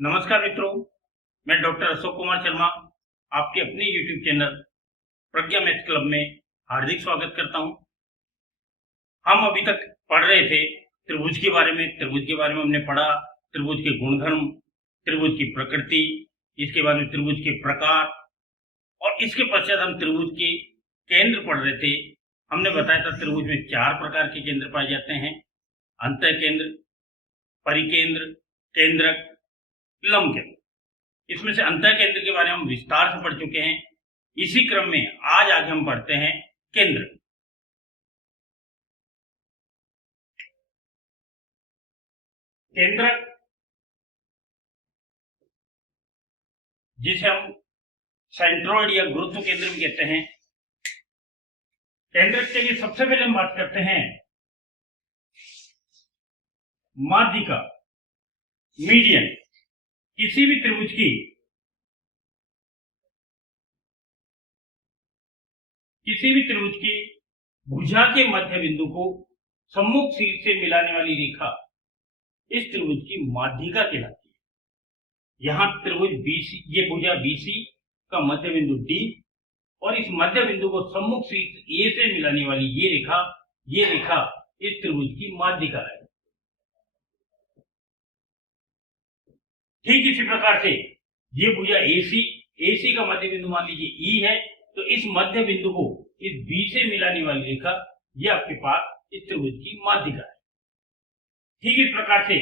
नमस्कार मित्रों, मैं डॉक्टर अशोक कुमार शर्मा आपके अपने यूट्यूब चैनल प्रज्ञा मैथ क्लब में हार्दिक स्वागत करता हूं। हम अभी तक पढ़ रहे थे त्रिभुज के बारे में। हमने पढ़ा त्रिभुज के गुणधर्म, त्रिभुज की प्रकृति, इसके बाद में त्रिभुज के प्रकार और इसके पश्चात हम त्रिभुज के केंद्र पढ़ रहे थे। हमने बताया था त्रिभुज में 4 प्रकार के केंद्र पाए जाते हैं: अंतःकेंद्र, परिकेंद्र, केंद्रक, लंब केंद्र। इसमें से अंतः केंद्र के बारे में हम विस्तार से पढ़ चुके हैं। इसी क्रम में आज आगे हम पढ़ते हैं केंद्र। केंद्रक, जिसे हम सेंट्रोइड या गुरुत्व केंद्र भी कहते हैं। केंद्रक के लिए सबसे पहले हम बात करते हैं माध्यिका, मीडियन। किसी भी त्रिभुज की भुजा के मध्य बिंदु को सम्मुख शीर्ष से मिलाने वाली रेखा इस त्रिभुज की माध्यिका कहलाती है। यहां त्रिभुज बीसी, ये भुजा बीसी का मध्य बिंदु डी और इस मध्य बिंदु को सम्मुख शीर्ष ए से मिलाने वाली ये रेखा इस त्रिभुज की माध्यिका है। ठीक इसी प्रकार से ये भुजा एसी का मध्य बिंदु मान लीजिए ई है, तो इस मध्य बिंदु को इस बी से मिलाने वाली रेखा ये आपके पास इस त्रिभुज की माध्यिका है। ठीक इस प्रकार से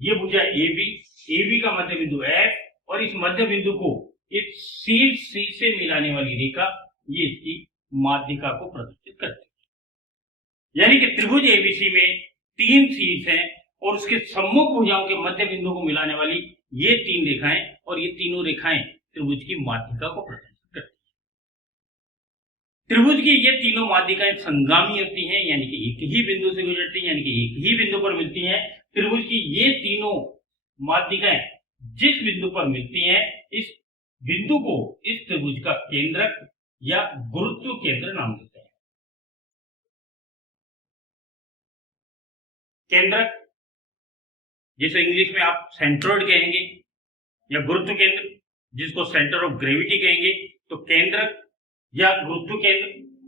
ये भुजा एबी का मध्य बिंदु एफ और इस मध्य बिंदु को इस शीर्ष सी से मिलाने वाली रेखा ये इसकी माध्यिका को प्रदर्शित करती है। यानी कि त्रिभुज एबीसी में 3 शीर्ष हैं और उसके सम्मुख भुजाओं के मध्य बिंदु को मिलाने वाली ये 3 रेखाएं और ये तीनों रेखाएं त्रिभुज की माध्यिका को प्रदर्शित करती है। त्रिभुज की ये तीनों माध्यिकाएं संगामी होती हैं, यानी कि एक ही बिंदु से गुजरती हैं, यानी कि एक ही बिंदु पर मिलती हैं। त्रिभुज की ये तीनों माध्यिकाएं जिस बिंदु पर मिलती हैं, इस बिंदु को इस त्रिभुज का केंद्रक या गुरुत्व केंद्र नाम देते हैं। केंद्रक, जिसे इंग्लिश में आप सेंट्रोइड कहेंगे, या गुरुत्व केंद्र जिसको सेंटर ऑफ ग्रेविटी कहेंगे, तो केंद्रक या गुरुत्व केंद्र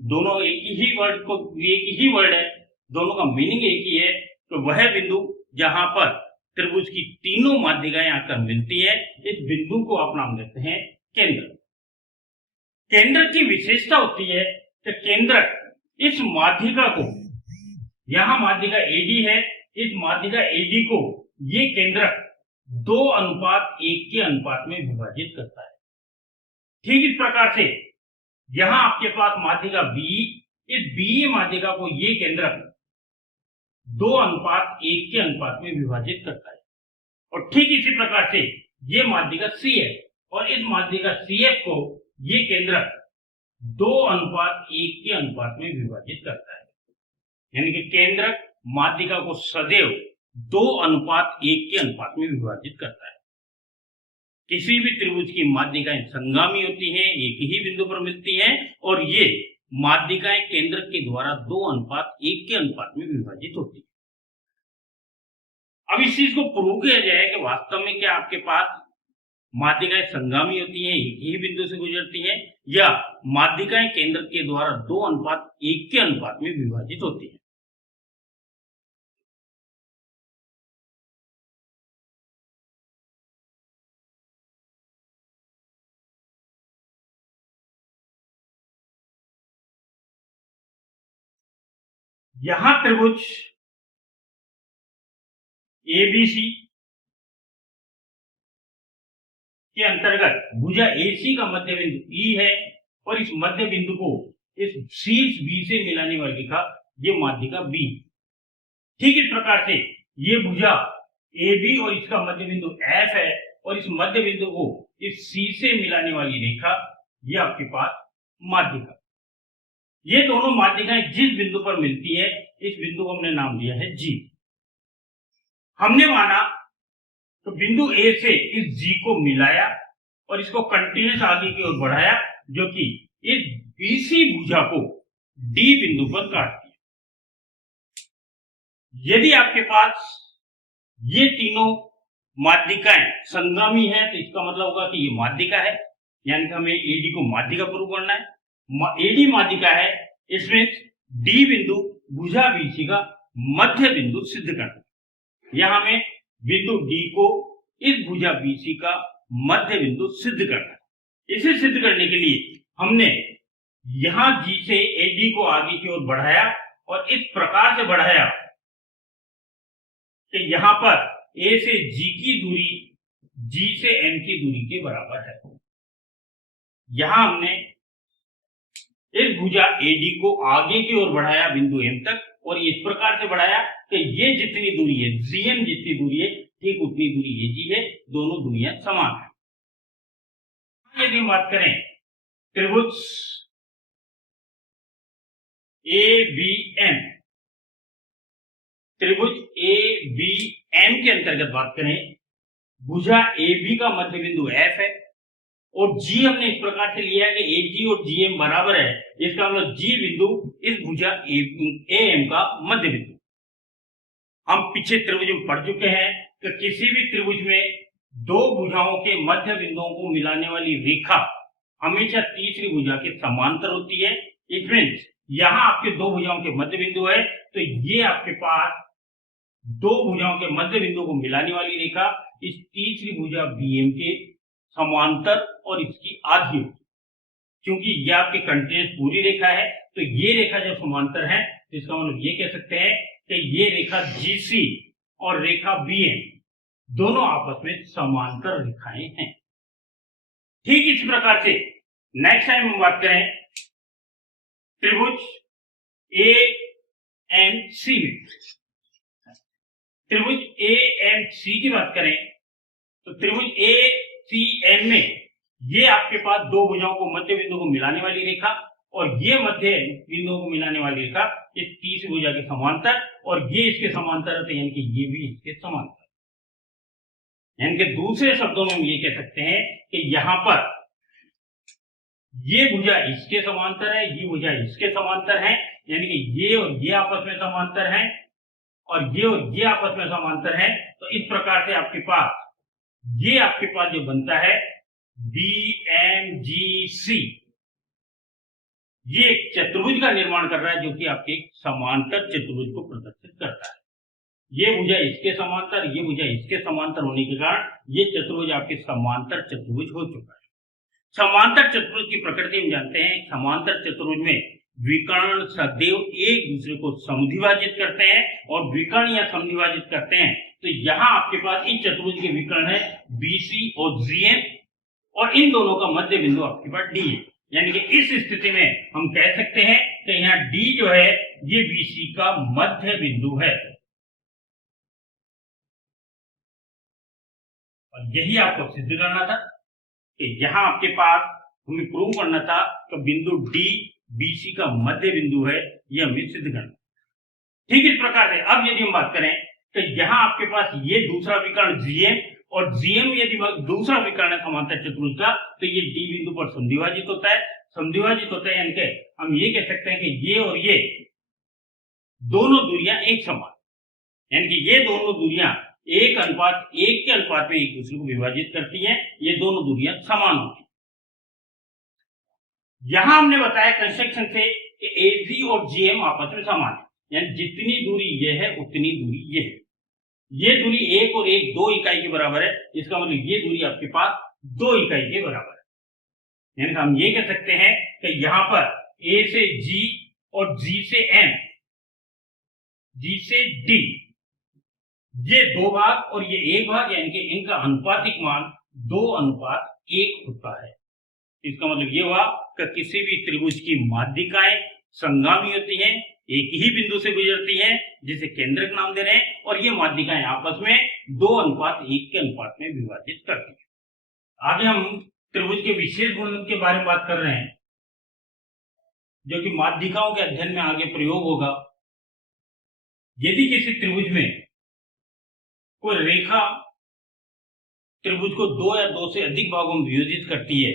दोनों एक ही वर्ड है, दोनों का मीनिंग एक ही है। तो वह बिंदु जहां पर त्रिभुज की तीनों माध्यिकाएं आकर मिलती हैं, इस बिंदु को आप नाम देते हैं केंद्र। केंद्रक की विशेषता होती है कि केंद्रक इस माध्यिका को, यहां माध्यिका एडी है, इस माध्यिका एडी को ये केंद्रक 2:1 के अनुपात में विभाजित करता है। ठीक इस प्रकार से यहां आपके पास माध्यिका बी, इस बी माध्यिका को ये केंद्रक 2:1 के अनुपात में विभाजित करता है। और ठीक इसी प्रकार से ये माध्यिका सीएफ और इस माध्यिका सीएफ को ये केंद्रक 2:1 के अनुपात में विभाजित करता है। यानी कि केंद्रक माध्यिका को सदैव 2:1 के अनुपात में विभाजित करता है। किसी भी त्रिभुज की माध्यिकाएं संगामी होती हैं, एक ही बिंदु पर मिलती हैं और ये माध्यिकाएं केंद्रक के द्वारा 2:1 के अनुपात में विभाजित होती है। अब इस चीज को प्रूव किया जाए कि वास्तव में क्या आपके पास माध्यिकाएं संगामी होती हैं, एक ही बिंदु से गुजरती हैं, या माध्यिकाएं केंद्रक के द्वारा 2:1 के अनुपात में विभाजित होती है। यहां त्रिभुज एबीसी के अंतर्गत भुजा एसी का मध्य बिंदु ई है और इस मध्य बिंदु को इस शीर्ष बी से मिलाने वाली रेखा ये माध्यिका बी। ठीक इस प्रकार से ये भुजा एबी और इसका मध्य बिंदु एफ है और इस मध्य बिंदु को इस सी से मिलाने वाली रेखा ये आपके पास माध्यिका। ये दोनों माध्यिकाएं जिस बिंदु पर मिलती है, इस बिंदु को हमने नाम दिया है जी। हमने माना तो बिंदु ए से इस जी को मिलाया और इसको कंटिन्यूस आगे की ओर बढ़ाया, जो कि इस बीसी भुजा को डी बिंदु पर काटती है। यदि आपके पास ये तीनों माध्यिकाएं संगामी है तो इसका मतलब होगा कि ये माध्यिका है, यानी कि हमें एडी को माध्यिका प्रूव करना है। एडी माध्यिका है, इसमें डी बिंदु भुजा बीसी का मध्य बिंदु सिद्ध करना है। यहां हमें बिंदु डी को इस भुजा बीसी का मध्य बिंदु सिद्ध करना है। इसे सिद्ध करने के लिए हमने यहां जी से एडी को आगे की ओर बढ़ाया और इस प्रकार से बढ़ाया कि यहां पर ए से जी की दूरी जी से एम की दूरी के बराबर है। यहां हमने इस भुजा एडी को आगे की ओर बढ़ाया बिंदु एम तक, और इस प्रकार से बढ़ाया कि ये जितनी दूरी है जीएम जितनी दूरी है ठीक उतनी दूरी ये जी है, दोनों दूरियां समान है। यदि हम बात करें त्रिभुज ए बी एम, त्रिभुज ए बी एम के अंतर्गत बात करें, भुजा ए बी का मध्य बिंदु एफ है और जी हमने इस प्रकार से लिया है कि ए जी और जी एम बराबर है। इसका मतलब जी बिंदु इस भुजा ए एम का मध्य बिंदु। हम पीछे त्रिभुज में पढ़ चुके हैं कि किसी भी त्रिभुज में दो भुजाओं के मध्य बिंदुओं को मिलाने वाली रेखा हमेशा तीसरी भुजा के समांतर होती है। इट मीन्स यहां आपके दो भुजाओं के मध्य बिंदु है तो ये आपके पास दो भुजाओं के मध्य बिंदु को मिलाने वाली रेखा इस तीसरी भुजा बीएम के समांतर और इसकी आधी होगी। क्योंकि ये आपकी कंटिन्यूअस पूरी रेखा है तो ये रेखा जब समांतर है तो इसका मतलब ये कह सकते हैं कि ये रेखा जीसी और रेखा बीएम दोनों आपस में समांतर रेखाएं हैं। ठीक इस प्रकार से नेक्स्ट टाइम हम बात करें त्रिभुज ए एम सी में, त्रिभुज ए एम सी की बात करें तो त्रिभुज ए सी एम में ये आपके पास दो भुजाओं को मध्य बिंदु को मिलाने वाली रेखा और ये मध्य बिंदुओं को मिलाने वाली रेखा इस तीसरी भुजा के समांतर और ये इसके समांतर है, यानी कि ये भी इसके समांतर। यानी कि दूसरे शब्दों में हम ये कह सकते हैं कि यहां पर ये भुजा इसके समांतर है, ये भुजा इसके समांतर है, यानी कि ये और ये आपस में समांतर है और ये आपस में समांतर है। तो इस प्रकार से आपके पास जो बनता है बी एम जी सी, ये एक चतुर्भुज का निर्माण कर रहा है जो कि आपके समांतर चतुर्भुज को प्रदर्शित करता है। ये भुजा इसके समांतर, ये भुजा इसके समांतर होने के कारण ये चतुर्भुज आपके समांतर चतुर्भुज हो चुका है। समांतर चतुर्भुज की प्रकृति हम जानते हैं। समांतर चतुर्भुज में विकर्ण सदैव एक दूसरे को समद्विभाजित करते हैं और विकर्ण या समद्विभाजित करते हैं। तो यहाँ आपके पास इस चतुर्भुज के विकर्ण है बीसी और जीएम और इन दोनों का मध्य बिंदु आपके पास डी है। यानी कि इस स्थिति में हम कह सकते हैं कि यहाँ डी जो है ये बीसी का मध्य बिंदु है और यही आपको सिद्ध करना था कि यहाँ आपके पास हमें प्रूव करना था कि बिंदु डी बीसी का मध्य बिंदु है, ये हमें सिद्ध करना। ठीक इस प्रकार से अब यदि हम बात करें तो यहाँ आपके पास ये दूसरा विकर्ण जीएम और जीएम यदि दूसरा विकर्ण है समांतर चतुर्भुज का तो ये डी बिंदु पर समद्विभाजित होता है, यानी कि हम ये कह सकते हैं कि ये और ये दोनों दूरियां एक समान, यानी कि ये दोनों दूरियां एक के अनुपात में एक दूसरे को विभाजित करती हैं, ये दोनों दूरियां समान होती हैं। यहां हमने बताया कंस्ट्रक्शन से कि एजी और जीएम आपस में समान है, यानी जितनी दूरी ये है उतनी दूरी ये है। ये दूरी 1 और 1 2 इकाई के बराबर है, इसका मतलब ये दूरी आपके पास 2 इकाई के बराबर है। यानी हम ये कह सकते हैं कि यहां पर ए से जी और जी से एम, जी से डी, ये 2 भाग और ये 1 भाग, यानी कि इनका अनुपातिक मान 2:1 होता है। इसका मतलब ये हुआ कि किसी भी त्रिभुज की माध्यिकाएं संगामी होती हैं, एक ही बिंदु से गुजरती हैं जिसे केंद्रक नाम दे रहे हैं और ये माध्यिकाएं आपस में 2:1 के अनुपात में विभाजित करती हैं। आगे हम त्रिभुज के विशेष गुण के बारे में बात कर रहे हैं जो कि माध्यिकाओं के अध्ययन में आगे प्रयोग होगा। यदि किसी त्रिभुज में कोई रेखा त्रिभुज को 2 या 2 से अधिक भागों में विभाजित करती है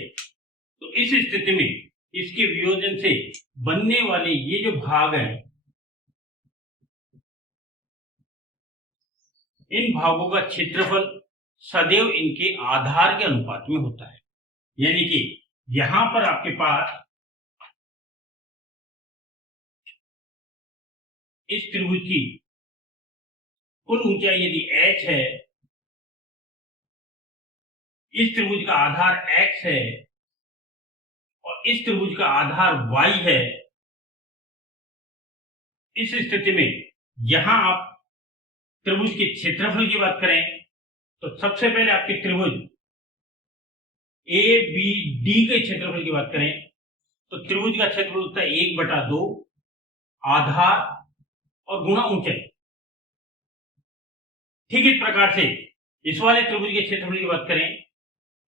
तो इस स्थिति में इसके वियोजन से बनने वाले ये जो भाग हैं, इन भागों का क्षेत्रफल सदैव इनके आधार के अनुपात में होता है। यानी कि यहां पर आपके पास इस त्रिभुज की कुल ऊंचाई यदि h है, इस त्रिभुज का आधार x है और इस त्रिभुज का आधार y है, इस स्थिति में यहां आप त्रिभुज के क्षेत्रफल की बात करें तो सबसे पहले आपके त्रिभुज ए बी डी के क्षेत्रफल की बात करें तो त्रिभुज का क्षेत्रफल होता है 1/2 आधार और गुणा ऊंचाई। ठीक इस प्रकार से इस वाले त्रिभुज के क्षेत्रफल की बात करें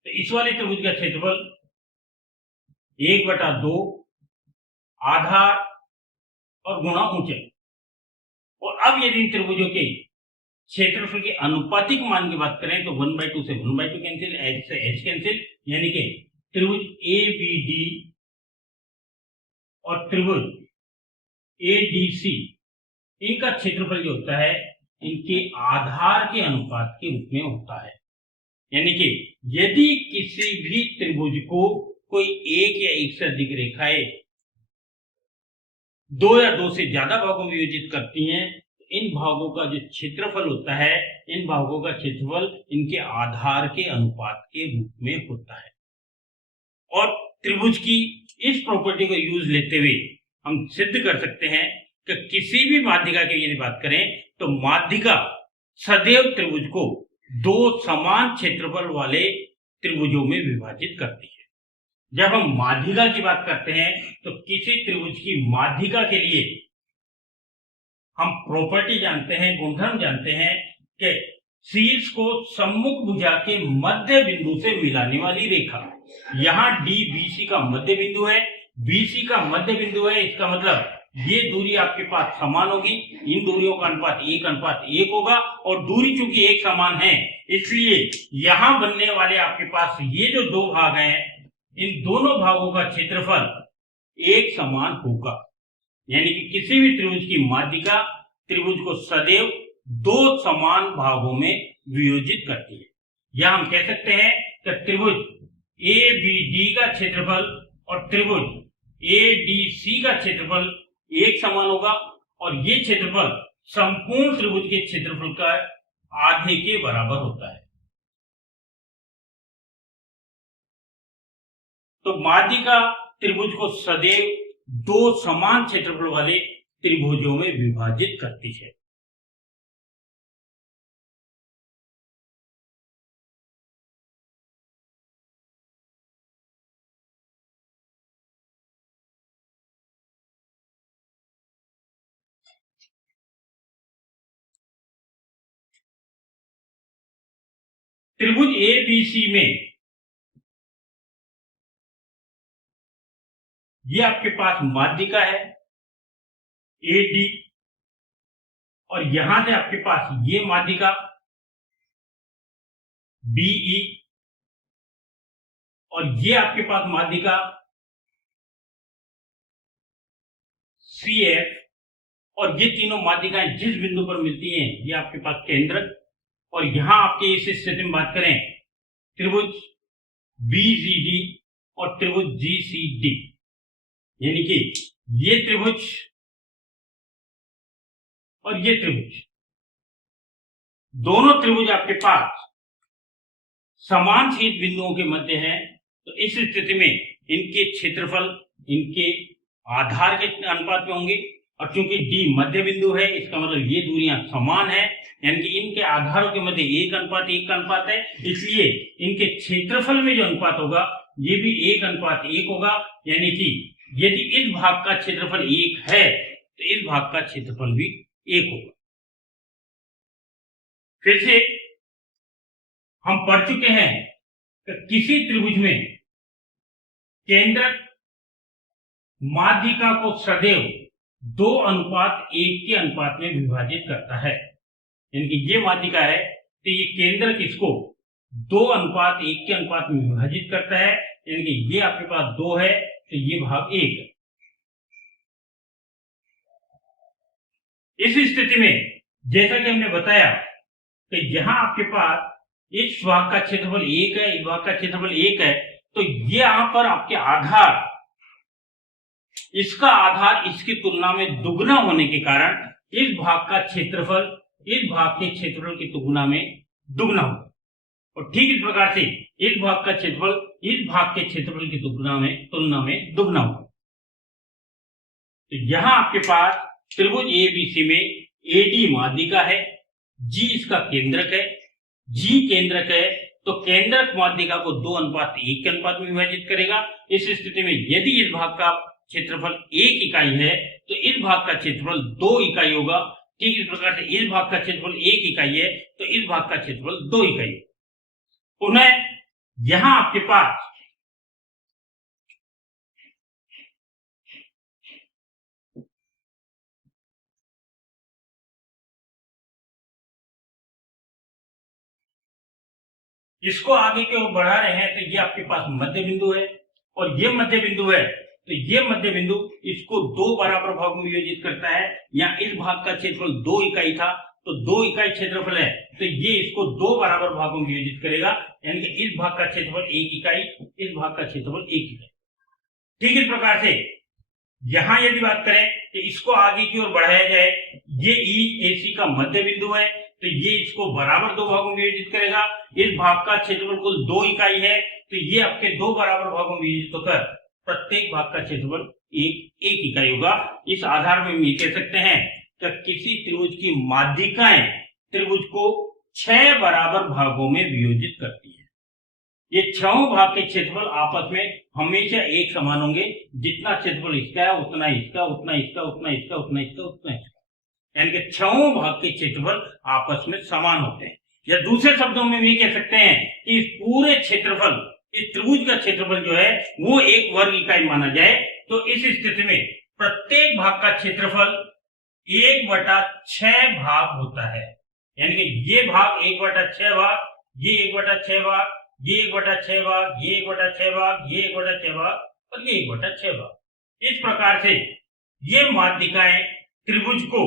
तो इस वाले त्रिभुज का क्षेत्रफल 1/2 आधार और गुणा ऊंचाई। और अब यदि इन त्रिभुजों के क्षेत्रफल के अनुपातिक मान की बात करें तो 1/2 से 1/2 कैंसिल, h से h कैंसिल, यानी कि त्रिभुज ए बी डी और त्रिभुज ए डी सी इनका क्षेत्रफल जो होता है इनके आधार के अनुपात के रूप में होता है। यानी कि यदि किसी भी त्रिभुज को कोई एक या एक से अधिक रेखाएं 2 या 2 से ज्यादा भागों में विभाजित करती हैं, इन भागों का जो क्षेत्रफल होता है, इन भागों का क्षेत्रफल इनके आधार के अनुपात के रूप में होता है। और त्रिभुज की इस प्रॉपर्टी को यूज लेते हुए हम सिद्ध कर सकते हैं कि किसी भी माध्यिका की यदि बात करें तो माध्यिका सदैव त्रिभुज को 2 समान क्षेत्रफल वाले त्रिभुजों में विभाजित करती है। जब हम माध्यिका की बात करते हैं तो किसी त्रिभुज की माध्यिका के लिए हम प्रॉपर्टी जानते हैं, गुणधर्म जानते हैं कि शीर्ष को सम्मुख भुजा के मध्य बिंदु से मिलाने वाली रेखा, यहां डी बीसी का मध्य बिंदु है, बीसी का मध्य बिंदु है, इसका मतलब ये दूरी आपके पास समान होगी, इन दूरियों का अनुपात 1:1 होगा और दूरी चूंकि एक समान है इसलिए यहां बनने वाले आपके पास ये जो 2 भाग हैं इन दोनों भागों का क्षेत्रफल एक समान होगा। यानी कि किसी भी त्रिभुज की माध्यिका त्रिभुज को सदैव 2 समान भागों में वियोजित करती है। या हम कह सकते हैं कि त्रिभुज ए बी डी का क्षेत्रफल और त्रिभुज ए डी सी का क्षेत्रफल एक समान होगा और ये क्षेत्रफल संपूर्ण त्रिभुज के क्षेत्रफल का आधे के बराबर होता है। तो माध्यिका त्रिभुज को सदैव 2 समान क्षेत्रफल वाले त्रिभुजों में विभाजित करती है। त्रिभुज ए बी सी में ये आपके पास माध्यिका है ए डी और यहां से आपके पास ये माध्यिका बी ई और ये आपके पास माध्यिका सी एफ और ये तीनों माध्यिकाएं जिस बिंदु पर मिलती हैं ये आपके पास केंद्रक। और यहां आपके इस स्थिति में बात करें त्रिभुज बी जी डी और त्रिभुज जी सी डी, यानी कि ये त्रिभुज और ये त्रिभुज दोनों त्रिभुज आपके पास समान शीर्ष बिंदुओं के मध्य हैं। तो इस स्थिति में इनके क्षेत्रफल इनके आधार के अनुपात में होंगे और चूंकि डी मध्य बिंदु है इसका मतलब ये दूरियां समान है, यानी कि इनके आधारों के मध्य 1:1 का अनुपात है, इसलिए इनके क्षेत्रफल में जो अनुपात होगा ये भी 1:1 होगा। यानी कि यदि इस भाग का क्षेत्रफल 1 है तो इस भाग का क्षेत्रफल भी 1 होगा। फिर से हम पढ़ चुके हैं कि किसी त्रिभुज में केंद्रक माध्यिका को सदैव 2:1 के अनुपात में विभाजित करता है। यानी कि ये माध्यिका है तो ये केंद्रक इसको 2:1 के अनुपात में विभाजित करता है, यानी कि ये आपके पास 2 है तो ये भाग 1 है। इस स्थिति में जैसा कि हमने बताया कि यहां आपके पास इस भाग का क्षेत्रफल 1 है, इस भाग का क्षेत्रफल 1 है, तो ये यहां पर आपके आधार, इसका आधार इसकी तुलना में दुगना होने के कारण इस भाग का क्षेत्रफल इस भाग के क्षेत्रफल की तुलना में दुगना होगा। और ठीक इस प्रकार से इस भाग का क्षेत्रफल इस भाग के क्षेत्रफल की तुलना में दुगना होगा। तो यहां आपके पास त्रिभुज एबीसी में एडी माध्यिका है, जी इसका केंद्रक है, जी केंद्रक है, तो केंद्रक माध्यिका को 2:1 के अनुपात में विभाजित करेगा। इस स्थिति में यदि इस भाग का क्षेत्रफल 1 इकाई है तो इस भाग का क्षेत्रफल 2 इकाई होगा। ठीक इस प्रकार से इस भाग का क्षेत्रफल 1 इकाई है तो इस भाग का क्षेत्रफल 2 इकाई है। पुनः यहां आपके पास इसको आगे की ओर बढ़ा रहे हैं तो ये आपके पास मध्य बिंदु है, और ये मध्य बिंदु है, तो ये मध्य बिंदु इसको 2 बराबर भागों में विभाजित करता है। यहाँ इस भाग का क्षेत्रफल 2 इकाई था, तो 2 इकाई क्षेत्रफल है, तो ये इसको 2 बराबर भागों में विभाजित करेगा, यानी कि इस भाग का क्षेत्रफल 1 इकाई, इस भाग का क्षेत्रफल 1 इकाई। ठीक इस प्रकार से यहां यदि बात करें कि इसको आगे की ओर बढ़ाया जाए, ये ई एसी का मध्य बिंदु है, तो ये इसको बराबर 2 भागों में विभाजित करेगा। इस भाग का क्षेत्रफल कुल 2 इकाई है, तो ये आपके 2 बराबर भागों में विभाजित होकर प्रत्येक भाग का क्षेत्रफल 1 इकाई होगा। इस आधार में हम ये कह सकते हैं कि किसी त्रिभुज की माध्यिकाएं त्रिभुज को 6 बराबर भागों में विभाजित करती है। ये 6 भाग के क्षेत्रफल आपस में हमेशा एक समान होंगे। जितना क्षेत्रफल इसका है उतना इसका, उतना इसका, उतना इसका, उतना इसका, उतना इसका, यानी कि 6 भाग के क्षेत्रफल आपस में समान होते हैं। या दूसरे शब्दों में भी कह सकते हैं कि इस पूरे क्षेत्रफल, इस त्रिभुज का क्षेत्रफल जो है वो 1 वर्ग इकाई माना जाए, तो इस स्थिति में प्रत्येक भाग का क्षेत्रफल 1/6 भाग होता है। यानी कि ये भाग 1/6 भाग, ये 1/6 भाग, ये 1/6 भाग, ये 1/6 भाग, ये 1/6 भाग और ये 1/6 भाग। इस प्रकार से ये माध्यिकाएं त्रिभुज को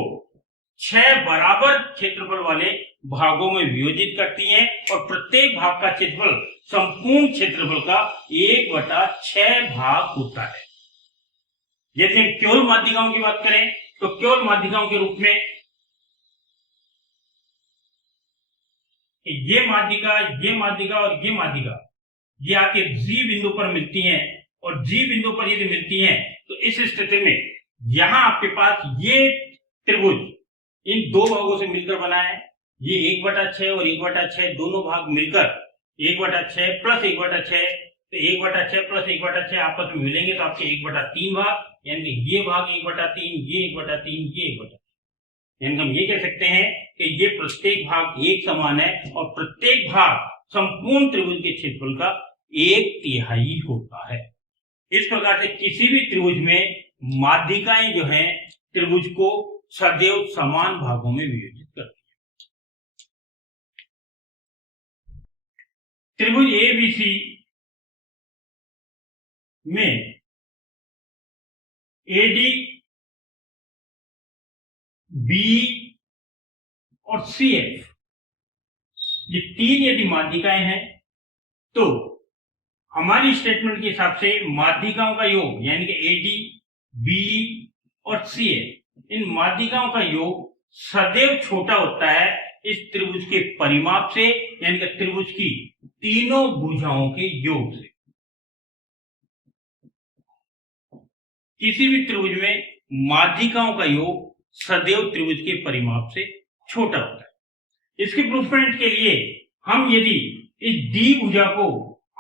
6 बराबर क्षेत्रफल वाले भागों में विभाजित करती हैं, और प्रत्येक भाग का क्षेत्रफल संपूर्ण क्षेत्रफल का 1/6 भाग होता है। यदि हम केवल माध्यिकाओं की बात करें तो केवल माध्यिकाओं के रूप में ये माध्यिका और ये माध्यिका ये आके जी बिंदु पर मिलती हैं, और जी बिंदु पर यदि मिलती हैं तो इस स्थिति में यहां आपके पास ये त्रिभुज इन 2 भागों से मिलकर बना है। ये 1/6 और 1/6 दोनों भाग मिलकर 1/6 प्लस 1/6, तो 1/6 प्लस 1/6 आपस में मिलेंगे तो आपके 1/3 भाग, यानी ये भाग 1/3, ये 1/3, ये 1/3, यानी हम ये कह सकते हैं कि ये प्रत्येक भाग एक समान है, और प्रत्येक भाग संपूर्ण त्रिभुज के क्षेत्रफल का 1/3 होता है। इस प्रकार से किसी भी त्रिभुज में माध्यिकाएं जो हैं त्रिभुज को सदैव समान भागों में विभाजित करती है। त्रिभुज एबीसी में एडी, बी और सीएफ ये 3 यदि माध्यिकाएं हैं तो हमारी स्टेटमेंट के हिसाब से माध्यिकाओं का योग यानी कि एडी, बी और सीएफ, इन माध्यिकाओं का योग सदैव छोटा होता है इस त्रिभुज के परिमाप से, यानी कि त्रिभुज की तीनों भुजाओं के योग से। किसी भी त्रिभुज में माध्यिकाओं का योग सदैव त्रिभुज के परिमाप से छोटा होता है। इसके प्रूफमेंट के लिए हम यदि इस डी भुजा को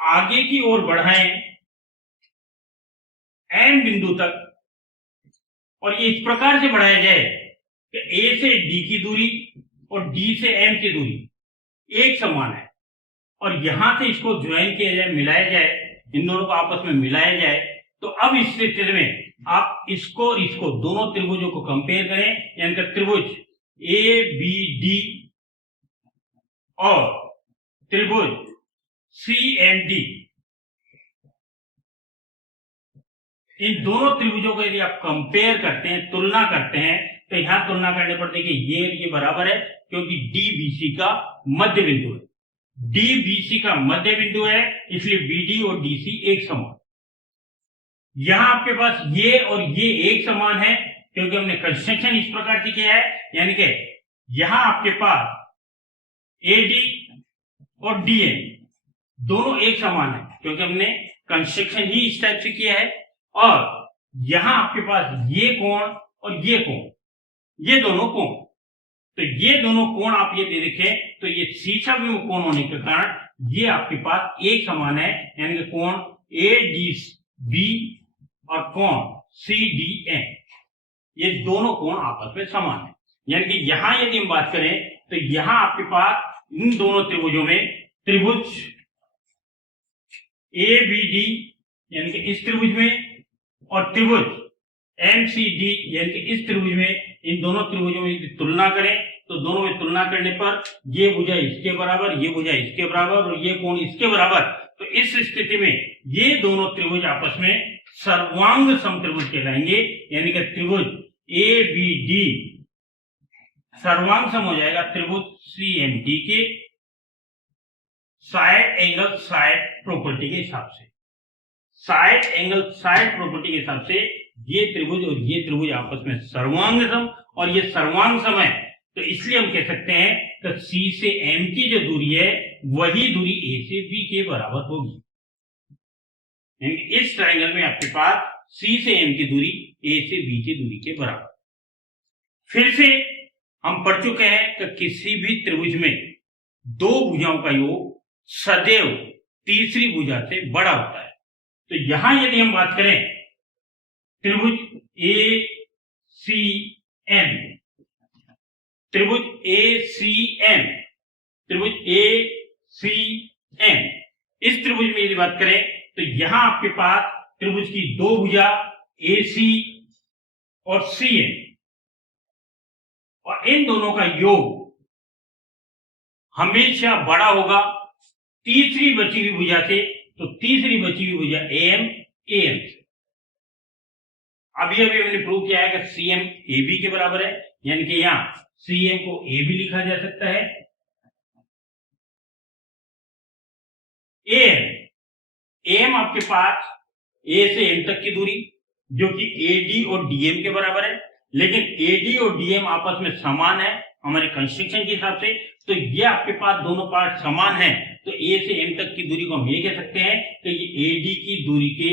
आगे की ओर बढ़ाएं एन बिंदु तक, और ये इस प्रकार से बढ़ाया जाए कि ए से डी की दूरी और डी से एम की दूरी एक समान है, और यहां से इसको ज्वाइन किया जाए, मिलाया जाए, इन दोनों को आपस में मिलाया जाए, तो अब इस स्थिति में आप इसको दोनों त्रिभुजों को कंपेयर करें, यानी कि त्रिभुज ए बी डी और त्रिभुज सी एंड डी, इन दोनों त्रिभुजों को यदि आप कंपेयर करते हैं, तुलना करते हैं, तो यहां तुलना करने पर देखिए ये बराबर है क्योंकि डी बीसी का मध्य बिंदु है। डी बीसी का मध्य बिंदु है, इसलिए बीडी और डीसी एक समान। यहां आपके पास ये और ये एक समान है क्योंकि हमने कंस्ट्रक्शन इस प्रकार से किया है, यानी कि यहां आपके पास एडी और डीएम दोनों एक समान है क्योंकि हमने कंस्ट्रक्शन ही इस टाइप से किया है। और यहां आपके पास ये कोण और ये कोण, ये दोनों कोण, तो ये दोनों कोण आप ये दे देखें तो ये सीधा भी कोण होने के कारण ये आपके पास एक समान है, यानी कि कोण ए डी बी और कोण सी डी एम, ये दोनों कोण आपस में समान है। यानी कि यहां यदि हम बात करें तो यहां आपके पास इन दोनों त्रिभुजों में त्रिभुज ए बी डी यानी कि इस त्रिभुज में और त्रिभुज एम सी डी यानी कि इस त्रिभुज में, इन दोनों त्रिभुजों में यदि तुलना करें तो दोनों में तुलना करने पर ये भुजा इसके बराबर, ये भुजा इसके बराबर और ये कोण इसके बराबर, तो इस स्थिति में ये दोनों त्रिभुज आपस में सर्वांग समत्रिभुज कहलाएंगे। यानी कि त्रिभुज ए बी डी सर्वांग सम हो जाएगा त्रिभुज सी एम डी के साइड एंगल साइड प्रॉपर्टी के हिसाब से। साइड एंगल साइड प्रॉपर्टी के हिसाब से ये त्रिभुज और ये त्रिभुज आपस में सर्वांग सम, और ये सर्वांग सम है तो इसलिए हम कह सकते हैं कि C से M की जो दूरी है वही दूरी A से B के बराबर होगी। इस ट्रायंगल में आपके पास C से M की दूरी A से B की दूरी के बराबर। फिर से हम पढ़ चुके हैं कि किसी भी त्रिभुज में दो भुजाओं का योग सदैव तीसरी भुजा से बड़ा होता है। तो यहां यदि हम बात करें त्रिभुज ए सी एम, त्रिभुज ए सी एम, त्रिभुज ए सी एम, इस त्रिभुज में यदि बात करें तो यहां आपके पास त्रिभुज की दो भुजा ए सी और सी एम, और इन दोनों का योग हमेशा बड़ा होगा तीसरी बची हुई भुजा से, तो तीसरी बची हुई भुजा एम एम से। अभी हमने प्रूव किया है कि सी एम ए बी के बराबर है, यानी कि यहां सी एम को ए भी लिखा जा सकता है। एम आपके पास ए से एम तक की दूरी जो कि एडी और डीएम के बराबर है, लेकिन एडी और डीएम आपस में समान है हमारे कंस्ट्रक्शन के हिसाब से, तो ये आपके पास दोनों पार्ट समान है, तो ए से एम तक की दूरी को हम ये कह सकते हैं कि ये एडी की दूरी के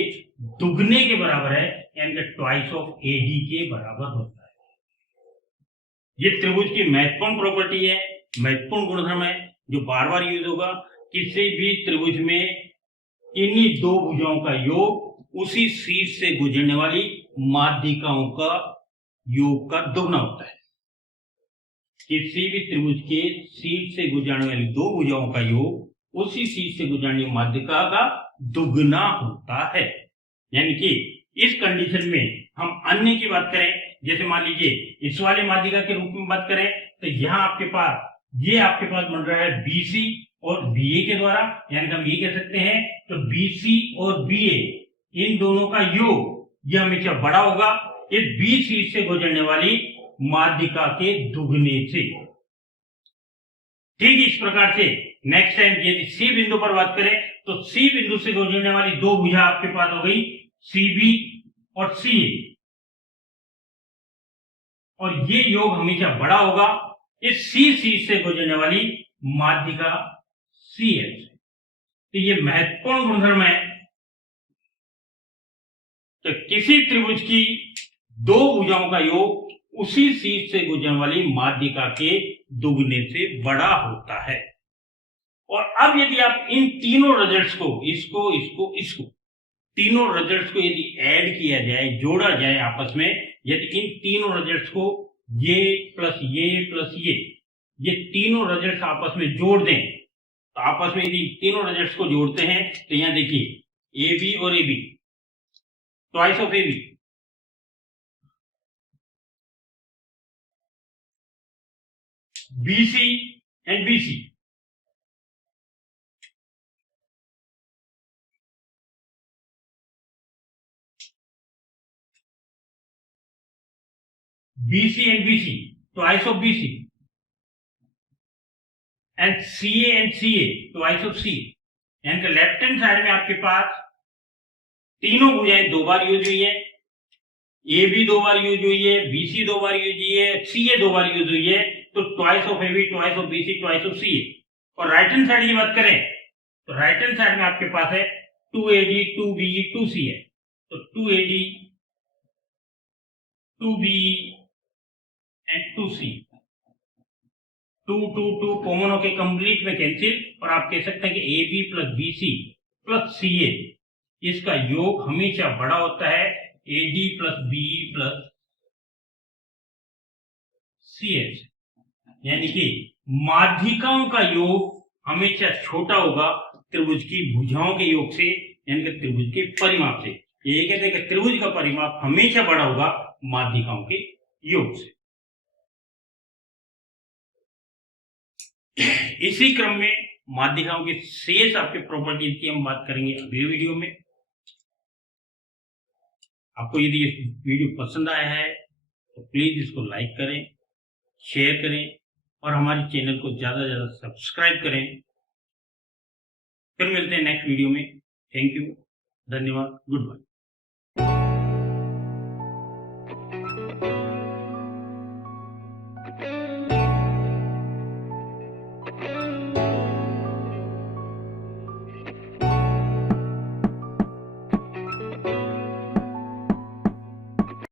दुगने के बराबर है, यानी कि ट्वाइस ऑफ एडी के बराबर होता है। ये त्रिभुज की महत्वपूर्ण प्रॉपर्टी है, महत्वपूर्ण गुणधर्म है जो बार बार यूज होगा। किसी भी त्रिभुज में इन्हीं दो भुजाओं का योग उसी शीर्ष से गुजरने वाली माध्यिकाओं का योग का दुगना होता है। किसी भी त्रिभुज के शीर्ष से गुजरने वाली दो भुजाओं का योग उसी शीर्ष से गुजरने वाली माध्यिका का दुगना होता है। यानी कि इस कंडीशन में हम अन्य की बात करें, जैसे मान लीजिए इस वाले माध्यिका के रूप में बात करें तो यहाँ आपके पास ये आपके पास बन रहा है बीसी और बीए के द्वारा, यानी कि हम ये कह सकते हैं तो बीसी और बीए इन दोनों का योग ये हमेशा बड़ा होगा इस बी शीर्ष से गुजरने वाली माध्यिका के दुगने से। ठीक इस प्रकार से नेक्स्ट टाइम यदि सी बिंदु पर बात करें तो सी बिंदु से गुजरने वाली दो भुजा आपके पास हो गई सीबी और सीए, और ये योग हमेशा बड़ा होगा इस सी शीर्ष से गुजरने वाली माध्यिका सीएल से। तो ये महत्वपूर्ण गुणधर्म है। तो किसी त्रिभुज की दो भुजाओं का योग उसी शीर्ष से गुजरने वाली माध्यिका के दुगने से बड़ा होता है। और अब यदि आप इन तीनों रिजल्ट्स को इसको तीनों रिजल्ट्स को यदि ऐड किया जाए, जोड़ा जाए आपस में, यदि इन तीनों रिजल्ट्स को ये प्लस ये तीनों रिजल्ट्स आपस में जोड़ दें, तो आपस में यदि तीनों रिजल्ट्स को जोड़ते हैं तो यहां देखिए ए बी और A B twice of A B, BC and BC, BC and BC, twice of BC, and CA twice of CA, यानी कि लेफ्ट हैंड साइड में आपके पास तीनों भुजाएं 2 बार यूज हुई है, AB 2 बार यूज हुई है, BC 2 बार यूज हुई है, CA 2 बार यूज हुई है, तो twice of AB, twice of BC, twice of CA। और राइट हैंड साइड की बात करें तो राइट हैंड साइड में आपके पास है 2AD, 2BE, 2CA, तो 2AD, 2BE and 2C, 2 2 2 common होके कंप्लीट में कैंसिल, और आप कह सकते हैं कि AB plus BC plus CA, इसका योग हमेशा बड़ा होता है AD plus BE plus CS, यानी कि माध्यिकाओं का योग हमेशा छोटा होगा त्रिभुज की भुजाओं के योग से, यानी कि त्रिभुज के परिमाप से। ये कहते हैं कि त्रिभुज का परिमाप हमेशा बड़ा होगा माध्यिकाओं के योग से। इसी क्रम में माध्यिकाओं के शेष आपके प्रॉपर्टीज की हम बात करेंगे अगले वीडियो में। आपको यदि ये वीडियो पसंद आया है तो प्लीज इसको लाइक करें, शेयर करें और हमारे चैनल को ज्यादा से ज्यादा सब्सक्राइब करें। फिर मिलते हैं नेक्स्ट वीडियो में। थैंक यू, धन्यवाद, गुड बाय।